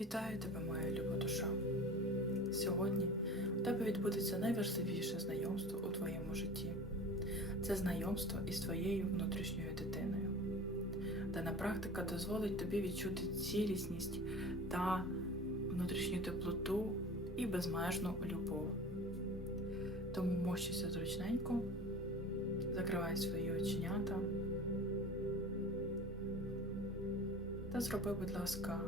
Вітаю тебе, моя люба душа. Сьогодні у тебе відбудеться найважливіше знайомство у твоєму житті. Це знайомство із твоєю внутрішньою дитиною. Дана практика дозволить тобі відчути цілісність та внутрішню теплоту і безмежну любов. Тому мощуйся зручненько, закривай свої оченята та зроби, будь ласка,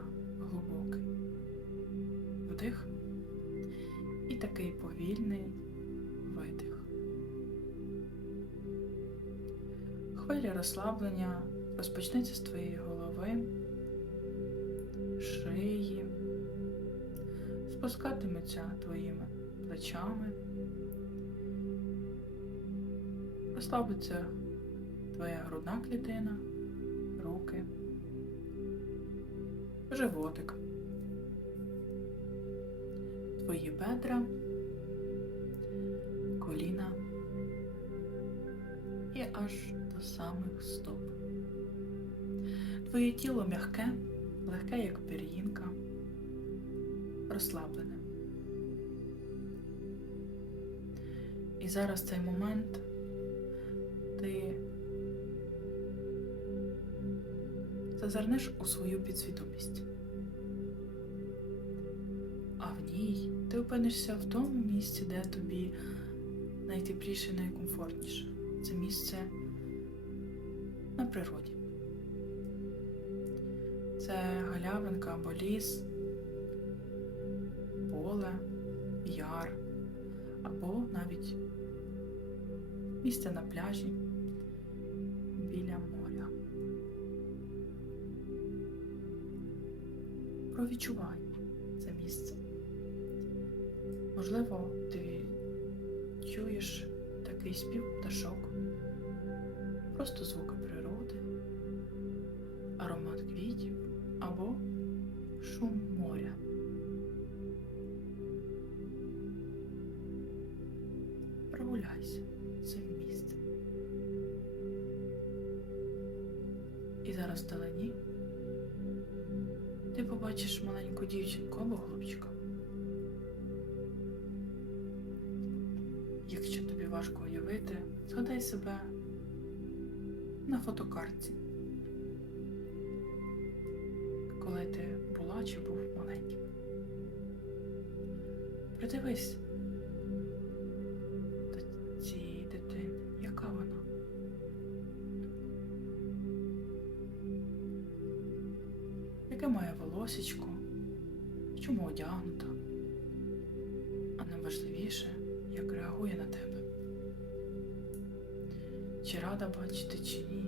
вдих і такий повільний видих. Хвиля розслаблення розпочнеться з твоєї голови, шиї, спускатиметься твоїми плечами, розслабиться твоя грудна клітина, руки, животик твої бедра, коліна і аж до самих стоп. Твоє тіло м'яке, легке, як пір'їнка, розслаблене. І зараз цей момент ти зазирнеш у свою підсвідомість опинишся в тому місці, де тобі найтепліше, найкомфортніше. Це місце на природі. Це галявинка або ліс, поле, яр, або навіть місце на пляжі біля моря. Провідчувай це місце. Можливо, ти чуєш такий спів пташок, просто звуки природи, аромат квітів або шум моря. Прогуляйся цим місцем. І зараз вдалині ти побачиш маленьку дівчинку або хлопчика. Якщо тобі важко уявити, згадай себе на фотокартці, коли ти була чи був маленьким. Придивись до цієї дитини, яка вона. Яке має волосечко, чому одягнута, а найважливіше, реагує на тебе. Чи рада бачити, чи ні?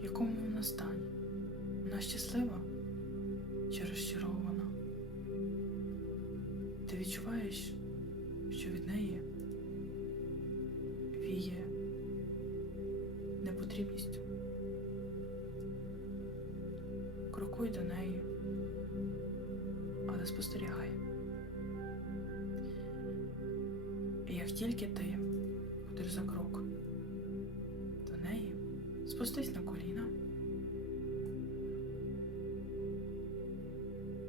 В якому вона стані? Вона щаслива чи розчарована? Ти відчуваєш, що від неї віє непотрібністю. Крокуй до неї, але спостерігай. Як тільки ти ходиш за крок до неї, спустись на коліна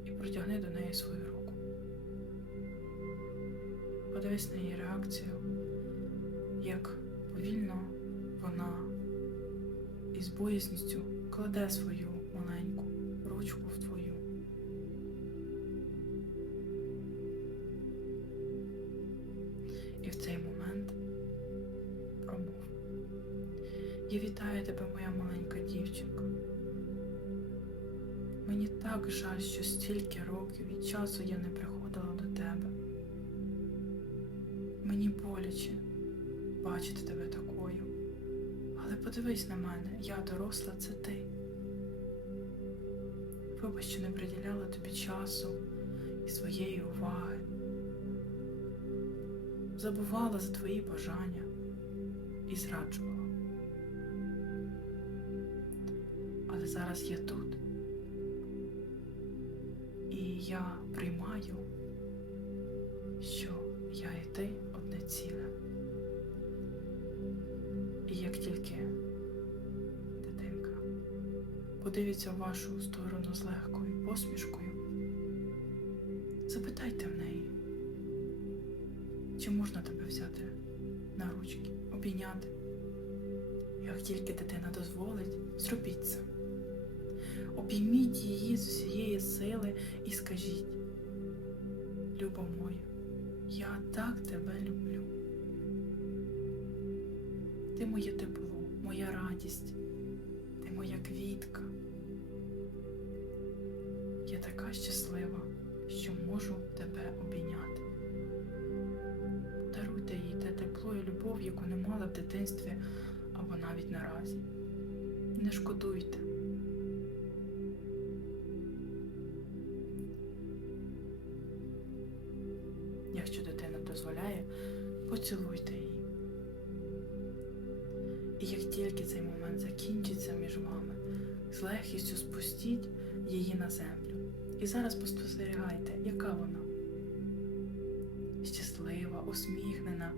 і протягни до неї свою руку. Подивись на її реакцію, як повільно вона із боязністю кладе свою Я вітаю тебе, моя маленька дівчинка. Мені так жаль, що стільки років від часу я не приходила до тебе. Мені боляче бачити тебе такою. Але подивись на мене, я доросла, це ти. Вибач, що не приділяла тобі часу і своєї уваги забувала за твої бажання і зраджувала. Але зараз я тут. І я приймаю, що я і ти одне ціле. І як тільки дитинка подивиться в вашу сторону з легкою посмішкою. Запитайте в неї, чи можна тебе взяти на ручки, обійняти. Як тільки дитина дозволить, зробіть це. Обійміть її з усієї сили і скажіть, Люба моя, я так тебе люблю. Ти моє тепло, моя радість, ти моя квітка. Я така щаслива, що можу тебе обійняти. Даруйте їй те тепло і любов, яку не мала в дитинстві або навіть наразі. Не шкодуйте. Якщо дитина дозволяє, поцілуйте її. І як тільки цей момент закінчиться між вами, з легкістю спустіть її на землю. І зараз поспостерігайте, яка вона. Щаслива, усміхнена,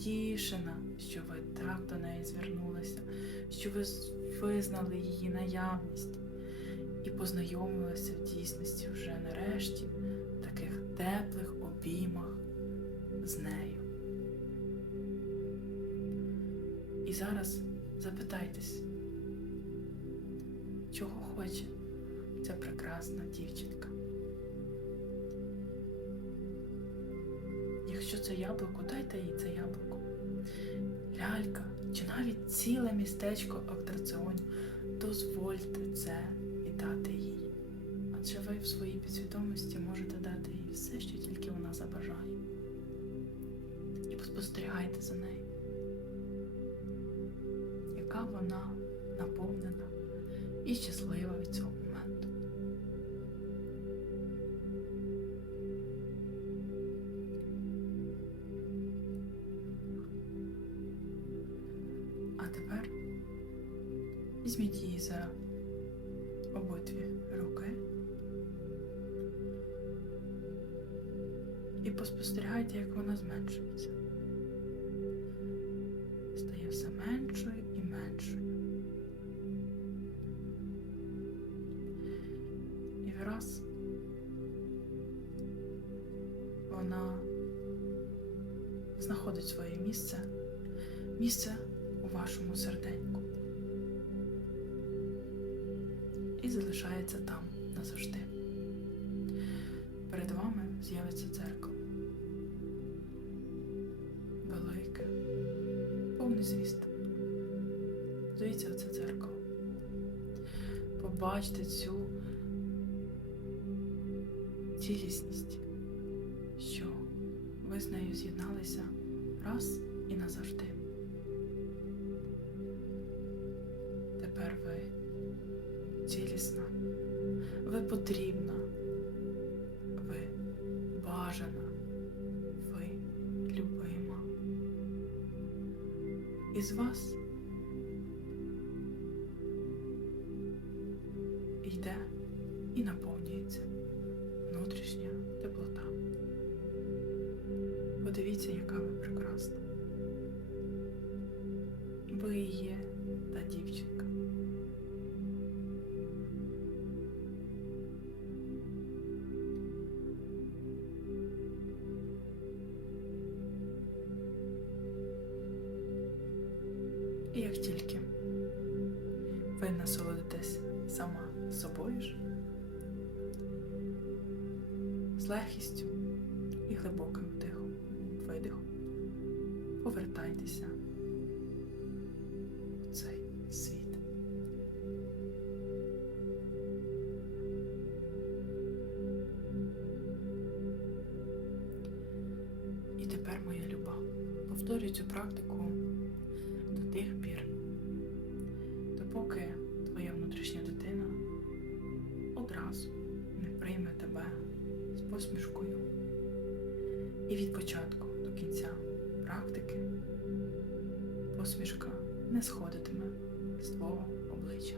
тішена, що ви так до неї звернулися, що ви визнали її наявність і познайомилися в дійсності вже нарешті таких теплих обіймах з нею. І зараз запитайтесь, чого хоче ця прекрасна дівчинка. Якщо це яблуко, дайте їй це яблуко. Лялька чи навіть ціле містечко атракціонів, дозвольте це і дати їй. Адже ви в своїй підсвідомості можете дати їй все, що тільки вона забажає. І поспостерігайте за нею, яка вона наповнена і щаслива від цього моменту. А тепер візьміть її за обидві руки і поспостерігайте, як вона зменшується. Стає все меншою і меншою. І враз вона знаходить своє місце, місце у вашому серденьку. І залишається там назавжди. Перед вами з'явиться дзеркало. Звіст. Дивіться оце дзеркало. Побачте цю цілісність, що ви з нею з'єдналися раз і назавжди. Тепер ви цілісна, ви потрібна, ви бажана, Із вас сама собою ж, з легкістю і глибоким вдихом, видихом, повертайтеся в цей світ. І тепер, моя люба, повторюй цю практику посмішкою. І від початку до кінця практики посмішка не сходитиме з твого обличчя.